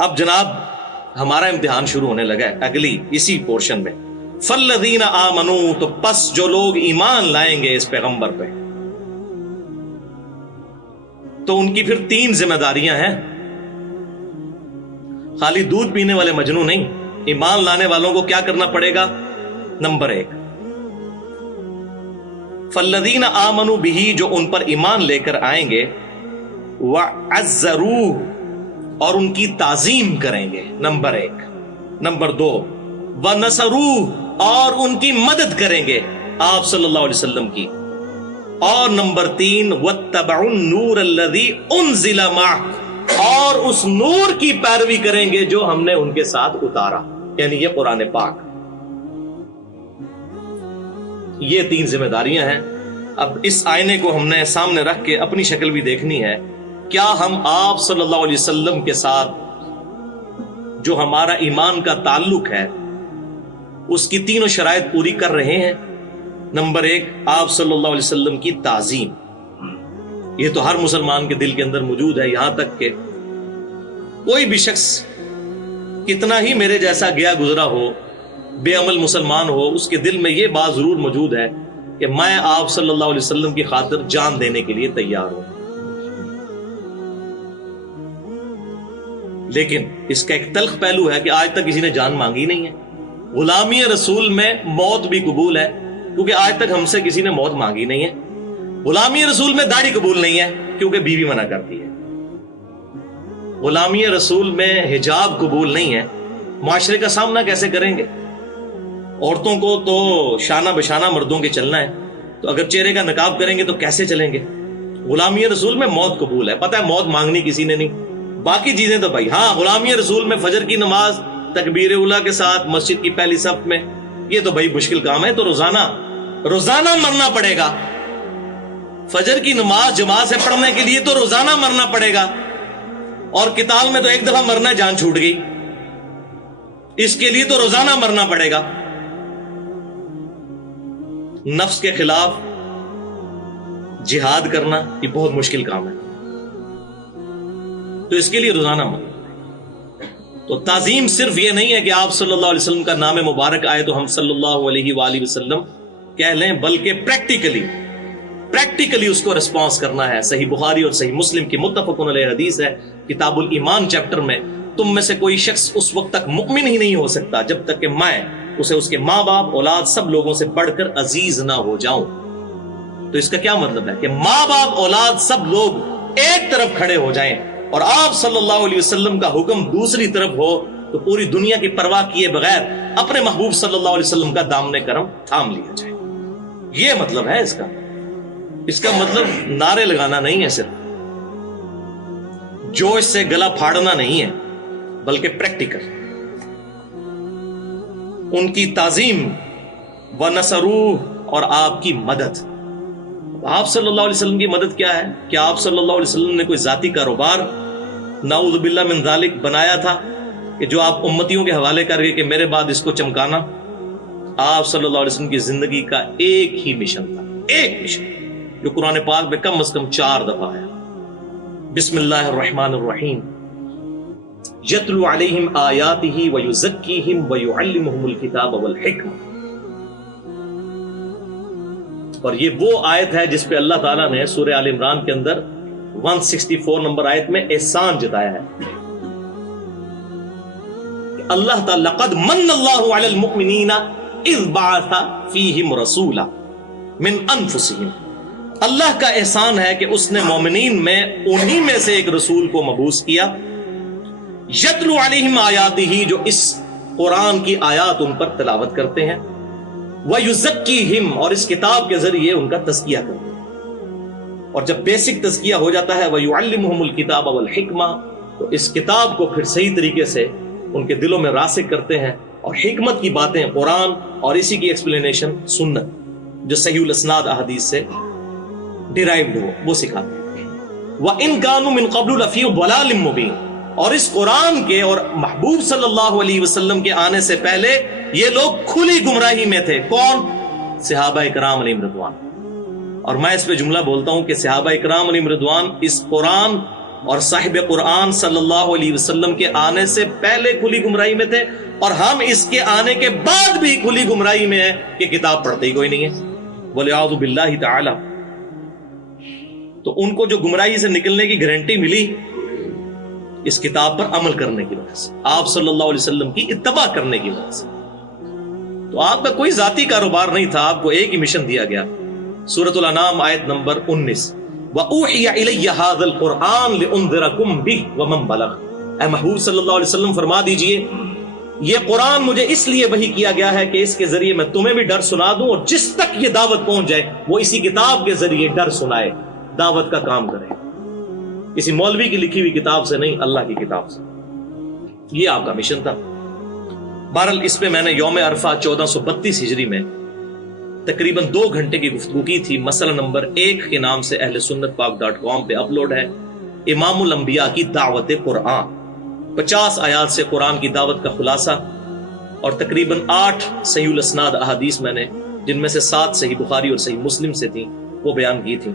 اب جناب ہمارا امتحان شروع ہونے لگا ہے اگلی اسی پورشن میں. فالذین آمنوا، تو پس جو لوگ ایمان لائیں گے اس پیغمبر پہ، تو ان کی پھر 3 ذمہ داریاں ہیں. خالی دودھ پینے والے مجنو نہیں، ایمان لانے والوں کو کیا کرنا پڑے گا؟ نمبر 1، فالذین آمنوا بہ، جو ان پر ایمان لے کر آئیں گے، وعزروہ، اور ان کی تعظیم کریں گے، نمبر 1. نمبر 2، ونصروہ، اور ان کی مدد کریں گے آپ صلی اللہ علیہ وسلم کی. اور نمبر 3، واتبعوا النور الذی انزل معہ، اور اس نور کی پیروی کریں گے جو ہم نے ان کے ساتھ اتارا، یعنی یہ قرآن پاک. یہ 3 ذمہ داریاں ہیں. اب اس آئینے کو ہم نے سامنے رکھ کے اپنی شکل بھی دیکھنی ہے. کیا ہم آپ صلی اللہ علیہ وسلم کے ساتھ جو ہمارا ایمان کا تعلق ہے اس کی 3 شرائط پوری کر رہے ہیں؟ نمبر 1، آپ صلی اللہ علیہ وسلم کی تعظیم. یہ تو ہر مسلمان کے دل کے اندر موجود ہے، یہاں تک کہ کوئی بھی شخص کتنا ہی میرے جیسا گیا گزرا ہو، بے عمل مسلمان ہو، اس کے دل میں یہ بات ضرور موجود ہے کہ میں آپ صلی اللہ علیہ وسلم کی خاطر جان دینے کے لیے تیار ہوں. لیکن اس کا ایک تلخ پہلو ہے کہ آج تک کسی نے جان مانگی نہیں ہے. غلامی رسول میں موت بھی قبول ہے کیونکہ آج تک ہم سے کسی نے موت مانگی نہیں ہے. غلامی رسول میں داڑھی قبول نہیں ہے کیونکہ بیوی منع کرتی ہے. غلامی رسول میں حجاب قبول نہیں ہے. معاشرے کا سامنا کیسے کریں گے؟ عورتوں کو تو شانہ بشانہ مردوں کے چلنا ہے، تو اگر چہرے کا نقاب کریں گے تو کیسے چلیں گے؟ غلامی رسول میں موت قبول ہے. پتہ ہے موت مانگنی کسی نے نہیں. باقی چیزیں تو بھائی ہاں، غلامی رسول میں فجر کی نماز تکبیر اولا کے ساتھ مسجد کی پہلی صف میں، یہ تو بھائی مشکل کام ہے، تو روزانہ مرنا پڑے گا. فجر کی نماز جماعت سے پڑھنے کے لیے تو روزانہ مرنا پڑے گا، اور قتال میں تو ایک دفعہ مرنا، جان چھوٹ گئی، اس کے لیے تو روزانہ مرنا پڑے گا. نفس کے خلاف جہاد کرنا یہ بہت مشکل کام ہے، تو اس کے لیے روزانہ مرنا. تو تعظیم صرف یہ نہیں ہے کہ آپ صلی اللہ علیہ وسلم کا نام مبارک آئے تو ہم صلی اللہ علیہ وآلہ وسلم کہہ لیں، بلکہ پریکٹیکلی اس کو ریسپانس کرنا ہے. صحیح بخاری اور صحیح مسلم کی متفق علیہ حدیث ہے، کتاب الایمان چیپٹر میں، تم میں سے کوئی شخص اس وقت تک مؤمن ہی نہیں ہو سکتا جب تک کہ میں اسے اس کے ماں باپ اولاد سب لوگوں سے بڑھ کر عزیز نہ ہو جاؤں. تو اس کا کیا مطلب ہے کہ ماں باپ اولاد سب لوگ ایک طرف کھڑے ہو جائیں اور آپ صلی اللہ علیہ وسلم کا حکم دوسری طرف ہو، تو پوری دنیا کی پرواہ کیے بغیر اپنے محبوب صلی اللہ علیہ وسلم کا دامن کرم تھام لیا جائے. یہ مطلب ہے اس کا مطلب نعرے لگانا نہیں ہے، صرف جوش سے گلا پھاڑنا نہیں ہے، بلکہ پریکٹیکل. ان کی تعظیم ونصروہ، اور آپ کی مدد. آپ صلی اللہ علیہ وسلم کی مدد کیا ہے؟ کیا آپ صلی اللہ علیہ وسلم نے کوئی ذاتی کاروبار نعوذ باللہ من ذالک بنایا تھا کہ جو آپ امتیوں کے حوالے کر گئے کہ میرے بعد اس کو چمکانا؟ آپ صلی اللہ علیہ وسلم کی زندگی کا ایک ہی مشن تھا، ایک مشن جو قرآن پاک میں کم از کم 4 دفعہ ہے. بسم اللہ الرحمن الرحیم، یتلو علیہم آیاتہ ویزکیہم ویعلمہم الکتاب والحکمہ. اور یہ وہ آیت ہے جس پہ اللہ تعالیٰ نے سورہ آل عمران کے اندر 164 نمبر آیت میں احسان جتایا ہے کہ اللہ تعالیٰ لقد من اللہ علی المؤمنین اذ بعث فیہم رسولا من انفسہم. اللہ کا احسان ہے کہ اس نے مومنین میں انہی میں سے ایک رسول کو مبعوث کیا، یتلو علیہم آیاتہ، جو اس قرآن کی آیات ان پر تلاوت کرتے ہیں، وَيُزَكِّيهِمْ، اور اس کتاب کے ذریعے ان کا تزکیہ کرتے ہیں. اور جب بیسک تزکیہ ہو جاتا ہے وَيُعَلِّمُهُمُ الْكِتَابَ وَالْحِكْمَةَ، تو اس کتاب کو پھر صحیح طریقے سے ان کے دلوں میں راسخ کرتے ہیں، اور حکمت کی باتیں قرآن اور اسی کی ایکسپلینیشن سنت جو صحیح الاسناد احادیث سے ڈیرائیوڈ ہو وہ سکھاتے ہیں. وَإِن كَانُوا مِن قَبْلُ لَفِي ضَلَالٍ مُبِينٍ، اور اس قرآن کے اور محبوب صلی اللہ علیہ وسلم کے آنے سے پہلے یہ لوگ کھلی گمراہی میں تھے. کون؟ صحابہ اکرام علیہم رضوان. اور میں اس پہ جملہ بولتا ہوں کہ صحابہ اکرام علیہم رضوان اس قرآن اور صاحب قرآن صلی اللہ علیہ وسلم کے آنے سے پہلے کھلی گمراہی میں تھے، اور ہم اس کے آنے کے بعد بھی کھلی گمراہی میں ہیں کہ کتاب پڑھتے ہی کوئی نہیں ہے، وَلِعَوْذُ بِاللَّهِ تعالی۔ تو ان کو جو گمراہی سے نکلنے کی گارنٹی ملی اس کتاب پر عمل کرنے کی وجہ سے، آپ صلی اللہ علیہ وسلم کی اتباع کرنے کی وجہ سے۔ تو آپ کا کوئی ذاتی کاروبار نہیں تھا، آپ کو ایک ہی مشن دیا گیا۔ سورۃ الانعام آیت نمبر 19، وَأُوحِيَ إِلَيَّ هَذَا الْقُرْآنُ لِأُنذِرَكُم بِهِ وَمَن بَلَغَ۔ اے محبوب صلی اللہ علیہ وسلم فرما دیجئے یہ قرآن مجھے اس لیے وحی کیا گیا ہے کہ اس کے ذریعے میں تمہیں بھی ڈر سنا دوں، اور جس تک یہ دعوت پہنچ جائے وہ اسی کتاب کے ذریعے ڈر سنائے، دعوت کا کام کرے، کسی مولوی کی لکھی ہوئی کتاب سے نہیں، اللہ کی کتاب سے۔ یہ آپ کا مشن تھا۔ بہرحال اس پہ میں نے یوم عرفہ 1432 ہجری میں تقریباً 2 گھنٹے کی گفتگو کی تھی۔ مسئلہ نمبر 1 کے نام سے اہل سنت پاک.com پہ اپلوڈ ہے، امام الانبیاء کی دعوت قرآن، 50 آیات سے قرآن کی دعوت کا خلاصہ، اور تقریباً 8 صحیح الاسناد احادیث میں نے، جن میں سے 7 صحیح بخاری اور صحیح مسلم سے تھیں، وہ بیان کی تھی۔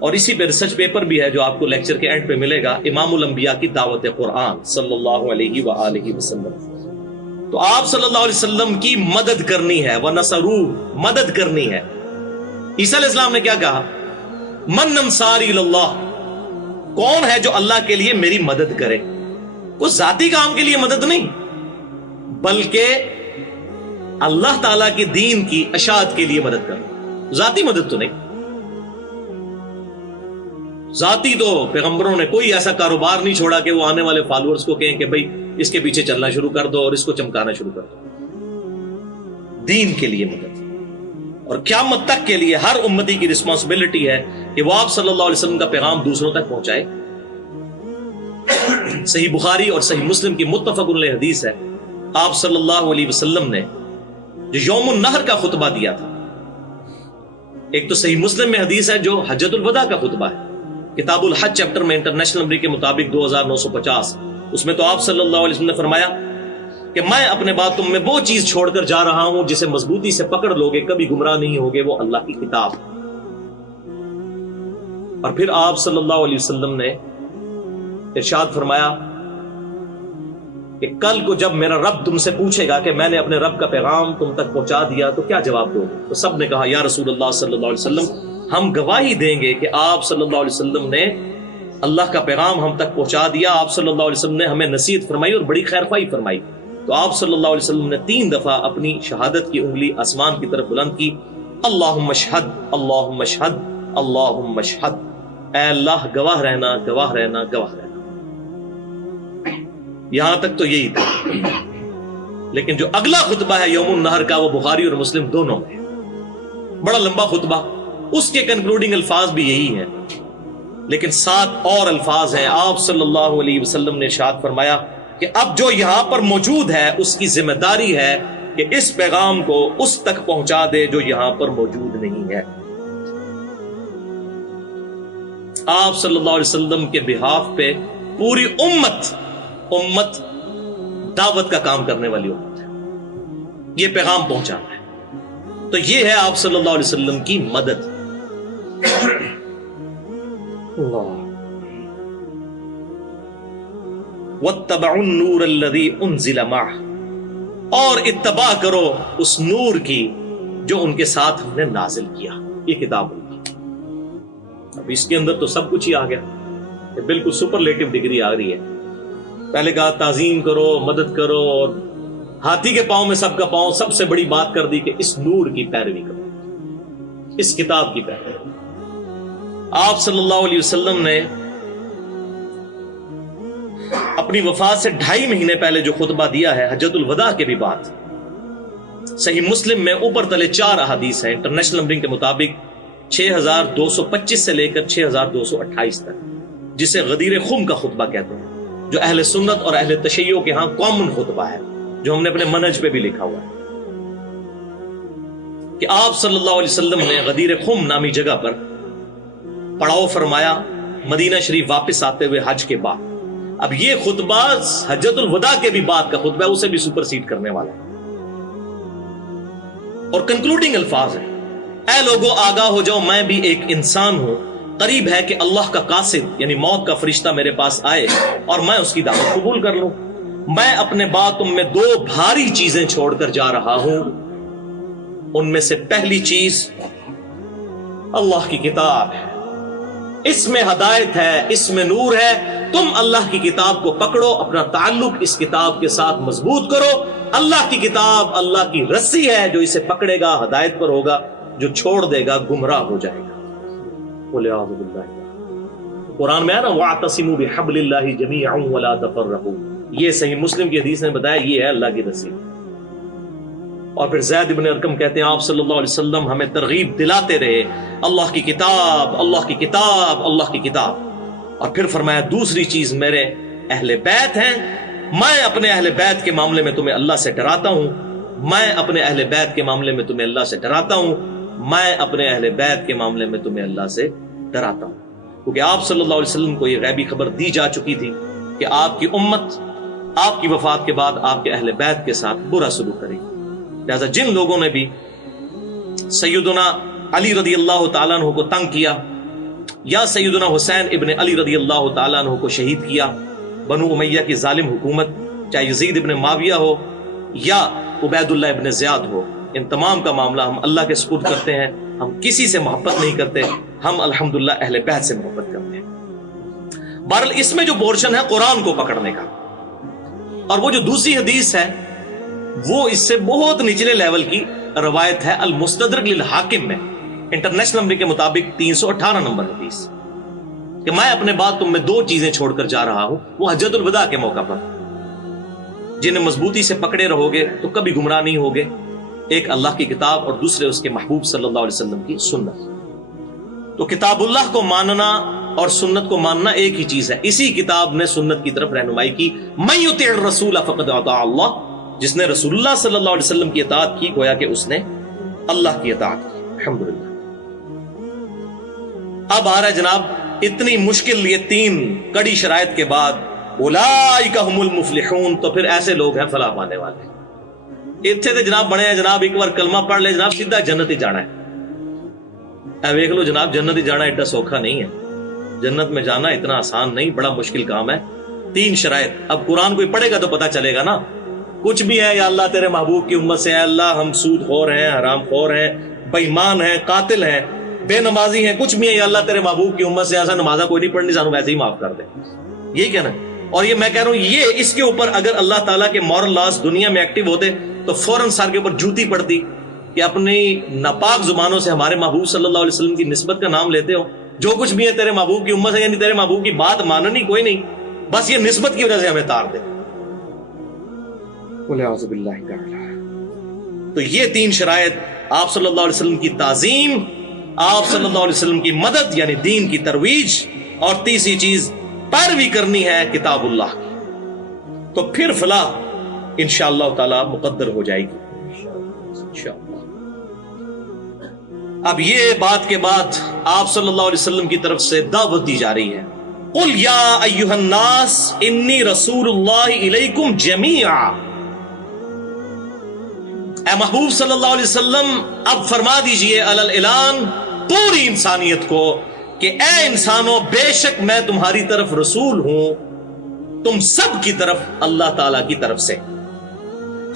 اور اسی پہ ریسرچ پیپر بھی ہے جو آپ کو لیکچر کے اینڈ پہ ملے گا، امام الانبیاء کی دعوت قرآن صلی اللہ علیہ وآلہ وسلم۔ تو آپ صلی اللہ علیہ وسلم کی مدد کرنی ہے، وَنَصَرُوهُ، مدد کرنی ہے۔ عیسیٰ علیہ السلام نے کیا کہا؟ مَنْ أَنصَارِي إِلَى اللَّهِ، کون ہے جو اللہ کے لیے میری مدد کرے؟ کوئی ذاتی کام کے لیے مدد نہیں، بلکہ اللہ تعالیٰ کے دین کی اشاعت کے لیے مدد کرنا، ذاتی مدد تو نہیں۔ ذاتی تو پیغمبروں نے کوئی ایسا کاروبار نہیں چھوڑا کہ وہ آنے والے فالوورز کو کہیں کہ بھئی اس کے پیچھے چلنا شروع کر دو اور اس کو چمکانا شروع کر دو۔ دین کے لیے مدد، اور قیامت تک کے لیے ہر امتی کی رسپانسبلٹی ہے کہ وہ آپ صلی اللہ علیہ وسلم کا پیغام دوسروں تک پہنچائے۔ صحیح بخاری اور صحیح مسلم کی متفق علیہ حدیث ہے، آپ صلی اللہ علیہ وسلم نے جو یوم النحر کا خطبہ دیا تھا، ایک تو صحیح مسلم میں حدیث ہے جو حجۃ الوداع کا خطبہ ہے، کتاب الحج چیپٹر میں انٹرنیشنل نمبر کے مطابق 2950، اس میں تو آپ صلی اللہ علیہ وسلم نے فرمایا کہ میں اپنے بعد تم میں وہ چیز چھوڑ کر جا رہا ہوں جسے مضبوطی سے پکڑ لوگے کبھی گمراہ نہیں ہوگے، وہ اللہ کی کتاب۔ اور پھر آپ صلی اللہ علیہ وسلم نے ارشاد فرمایا کہ کل کو جب میرا رب تم سے پوچھے گا کہ میں نے اپنے رب کا پیغام تم تک پہنچا دیا تو کیا جواب دو گے؟ تو سب نے کہا یا رسول اللہ صلی اللہ علیہ وسلم، ہم گواہی دیں گے کہ آپ صلی اللہ علیہ وسلم نے اللہ کا پیغام ہم تک پہنچا دیا، آپ صلی اللہ علیہ وسلم نے ہمیں نصیحت فرمائی اور بڑی خیر خواہی فرمائی۔ تو آپ صلی اللہ علیہ وسلم نے 3 دفعہ اپنی شہادت کی انگلی آسمان کی طرف بلند کی، اللہم اشہد، اللہم اشہد، اللہم اشہد، اے اللہ گواہ رہنا، گواہ رہنا، گواہ رہنا۔ یہاں تک تو یہی تھا، لیکن جو اگلا خطبہ ہے یوم النحر کا، وہ بخاری اور مسلم دونوں میں، بڑا لمبا خطبہ، اس کے کنکلوڈنگ الفاظ بھی یہی ہیں، لیکن 7 اور الفاظ ہیں۔ آپ صلی اللہ علیہ وسلم نے ارشاد فرمایا کہ اب جو یہاں پر موجود ہے اس کی ذمہ داری ہے کہ اس پیغام کو اس تک پہنچا دے جو یہاں پر موجود نہیں ہے۔ آپ صلی اللہ علیہ وسلم کے بہاف پہ پوری امت دعوت کا کام کرنے والی امت ہے، یہ پیغام پہنچانا ہے۔ تو یہ ہے آپ صلی اللہ علیہ وسلم کی مدد۔ وَاتَّبَعُوا النُّورَ الَّذِي أُنزِلَ مَعَهُ، اور اتباع کرو اس نور کی جو ان کے ساتھ ہم نے نازل کیا، یہ کتاب اللہ۔ اب اس کے اندر تو سب کچھ ہی آ گیا، یہ بالکل سپرلیٹو ڈگری آ رہی ہے۔ پہلے کہا تعظیم کرو، مدد کرو، اور ہاتھی کے پاؤں میں سب کا پاؤں، سب سے بڑی بات کر دی کہ اس نور کی پیروی کرو، اس کتاب کی پیروی۔ آپ صلی اللہ علیہ وسلم نے اپنی وفات سے 2.5 مہینے پہلے جو خطبہ دیا ہے حجۃ الوداع کے بھی بعد، صحیح مسلم میں اوپر تلے 4 احادیث ہیں انٹرنیشنل نمبرنگ کے مطابق 6225 سے لے کر 6228 تک، جسے غدیر خم کا خطبہ کہتے ہیں، جو اہل سنت اور اہل تشیع کے ہاں کامن خطبہ ہے، جو ہم نے اپنے منہج پہ بھی لکھا ہوا ہے، کہ آپ صلی اللہ علیہ وسلم نے غدیر خم نامی جگہ پر پڑاؤ فرمایا مدینہ شریف واپس آتے ہوئے حج کے بعد۔ اب یہ خطبہ حجۃ الوداع کے بھی بعد کا خطبہ ہے، اسے بھی سپرسیڈ کرنے والا ہے، اور کنکلوڈنگ الفاظ ہے، اے لوگو آگاہ ہو جاؤ، میں بھی ایک انسان ہوں، قریب ہے کہ اللہ کا قاصد یعنی موت کا فرشتہ میرے پاس آئے اور میں اس کی دعوت قبول کر لوں. میں اپنے بعد تم میں 2 بھاری چیزیں چھوڑ کر جا رہا ہوں. ان میں سے پہلی چیز اللہ کی کتاب ہے. اس میں ہدایت ہے, اس میں نور ہے. تم اللہ کی کتاب کو پکڑو, اپنا تعلق اس کتاب کے ساتھ مضبوط کرو. اللہ کی کتاب اللہ کی رسی ہے, جو اسے پکڑے گا ہدایت پر ہوگا, جو چھوڑ دے گا گمراہ ہو جائے گا. بولے اعوذ باللہ. قرآن میں ہے نا وَاعْتَصِمُوا بِحَبْلِ اللَّهِ جَمِيعًا وَلَا تَفَرَّقُوا. یہ صحیح مسلم کی حدیث نے بتایا یہ ہے اللہ کی رسی. اور پھر زید بن ارقم کہتے ہیں آپ صلی اللہ علیہ وسلم ہمیں ترغیب دلاتے رہے اللہ کی کتاب, اللہ کی کتاب, اللہ کی کتاب. اور پھر فرمایا دوسری چیز میرے اہل بیت ہیں. میں اپنے اہل بیت کے معاملے میں تمہیں اللہ سے ڈراتا ہوں. میں اپنے اہل بیت کے معاملے میں تمہیں اللہ سے ڈراتا ہوں. میں اپنے اہل بیت کے معاملے میں تمہیں اللہ سے ڈراتا ہوں. کیونکہ آپ صلی اللہ علیہ وسلم کو یہ غیبی خبر دی جا چکی تھی کہ آپ کی امت آپ کی وفات کے بعد آپ کے اہل بیت کے ساتھ برا سلوک کرے گی. لہذا جن لوگوں نے بھی سیدنا علی رضی اللہ تعالیٰ عنہ کو تنگ کیا یا سیدنا حسین ابن علی رضی اللہ تعالیٰ عنہ کو شہید کیا, بنو امیہ کی ظالم حکومت, چاہے یزید ابن معاویہ ہو یا عبید اللہ ابن زیاد ہو, ان تمام کا معاملہ ہم اللہ کے سپرد کرتے ہیں. ہم کسی سے محبت نہیں کرتے, ہم الحمدللہ اہل بیت سے محبت کرتے ہیں. بہرحال اس میں جو پورشن ہے قرآن کو پکڑنے کا, اور وہ جو دوسری حدیث ہے وہ اس سے بہت نچلے لیول کی روایت ہے المستدرک للحاکم میں, انٹرنیشنل نمبر کے مطابق 318 نمبر حدیث, کہ میں اپنے بعد تم میں 2 چیزیں چھوڑ کر جا رہا ہوں. وہ حجۃ الوداع کے موقع پر جنہیں مضبوطی سے پکڑے رہو گے تو کبھی گمراہ نہیں ہوگے. ایک اللہ کی کتاب اور دوسرے اس کے محبوب صلی اللہ علیہ وسلم کی سنت. تو کتاب اللہ کو ماننا اور سنت کو ماننا ایک ہی چیز ہے. اسی کتاب نے سنت کی طرف رہنمائی کی. من یطع الرسول فقد اطاع اللہ, جس نے رسول اللہ صلی اللہ علیہ وسلم کی اطاعت کی گویا کہ اس نے اللہ کی اطاعت کی. الحمدللہ. اب آ رہا ہے جناب اتنی مشکل یہ 3 کڑی شرائط کے بعد اولئک هم المفلحون, تو پھر ایسے لوگ ہیں فلاح پانے والے. اتنے تو جناب بڑے ہیں جناب, ایک بار کلمہ پڑھ لے جناب سیدھا جنت ہی جانا ہے. دیکھ لو جناب جنت ہی جانا اتنا سوکھا نہیں ہے. جنت میں جانا اتنا آسان نہیں, بڑا مشکل کام ہے. 3 شرائط. اب قرآن کوئی پڑھے گا تو پتہ چلے گا نا. کچھ بھی ہے یا اللہ تیرے محبوب کی امت سے, اللہ ہم سود خور ہیں, حرام خور ہیں, بے ایمان ہیں, قاتل ہیں, بے نمازی ہیں, کچھ بھی ہے یا اللہ تیرے محبوب کی امت سے ایسا نمازہ کوئی نہیں پڑھنی, سانو ویسے ہی معاف کر دے. یہی کہنا ہے. اور یہ میں کہہ رہا ہوں یہ اس کے اوپر اگر اللہ تعالیٰ کے مورل لاز دنیا میں ایکٹیو ہوتے تو فوراً سر کے اوپر جوتی پڑتی کہ اپنی ناپاک زبانوں سے ہمارے محبوب صلی اللہ علیہ وسلم کی نسبت کا نام لیتے ہو. جو کچھ بھی ہے تیرے محبوب کی امت ہے, یعنی تیرے محبوب کی بات ماننی کوئی نہیں, بس یہ نسبت کی وجہ سے ہمیں تار دے. تو یہ 3 شرائط, آپ صلی اللہ علیہ وسلم کی تعظیم, آپ صلی اللہ علیہ وسلم کی مدد یعنی دین کی ترویج, اور تیسری چیز پیروی کرنی ہے کتاب اللہ کی. تو پھر فلاح انشاءاللہ تعالی مقدر ہو جائے گی انشاءاللہ. اب یہ بات کے بعد آپ صلی اللہ علیہ وسلم کی طرف سے دعوت دی جا رہی ہے. قل یا ایھا الناس انی رسول اللہ الیکم جمیعا. اے محبوب صلی اللہ علیہ وسلم اب فرما دیجئے علی الاعلان پوری انسانیت کو کہ اے انسانوں بے شک میں تمہاری طرف رسول ہوں, تم سب کی طرف اللہ تعالی کی طرف سے.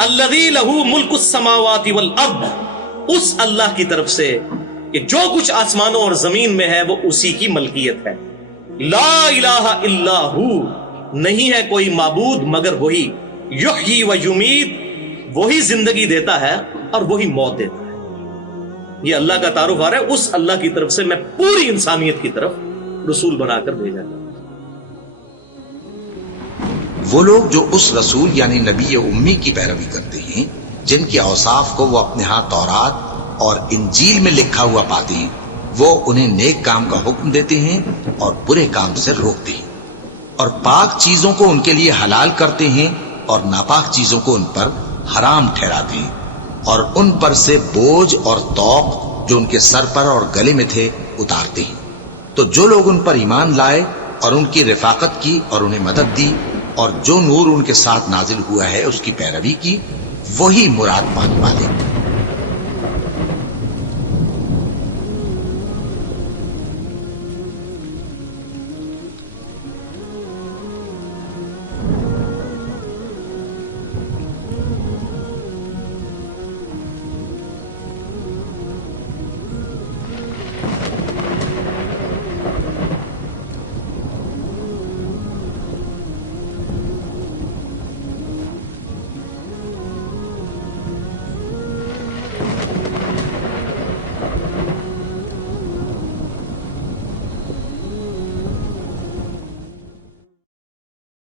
الذی لہ ملک السماوات والارض, اس اللہ کی طرف سے کہ جو کچھ آسمانوں اور زمین میں ہے وہ اسی کی ملکیت ہے. لا الہ الا ہو, نہیں ہے کوئی معبود مگر وہی. یحیی و یمیت, وہی زندگی دیتا ہے اور وہی موت دیتا ہے. یہ اللہ کا تعارف آ رہا ہے. اس اللہ کی طرف سے میں پوری انسانیت کی طرف رسول بنا کر بھیجا تھا. وہ لوگ جو اس رسول یعنی نبی امی کی پیروی کرتے ہیں جن کے اوصاف کو وہ اپنے ہاں تورات اور انجیل میں لکھا ہوا پاتے ہیں, وہ انہیں نیک کام کا حکم دیتے ہیں اور برے کام سے روکتے ہیں, اور پاک چیزوں کو ان کے لیے حلال کرتے ہیں اور ناپاک چیزوں کو ان پر حرام ٹھہراتے ہیں, اور ان پر سے بوجھ اور طوق جو ان کے سر پر اور گلے میں تھے اتارتے ہیں. تو جو لوگ ان پر ایمان لائے اور ان کی رفاقت کی اور انہیں مدد دی اور جو نور ان کے ساتھ نازل ہوا ہے اس کی پیروی کی, وہی مراد پانے والے.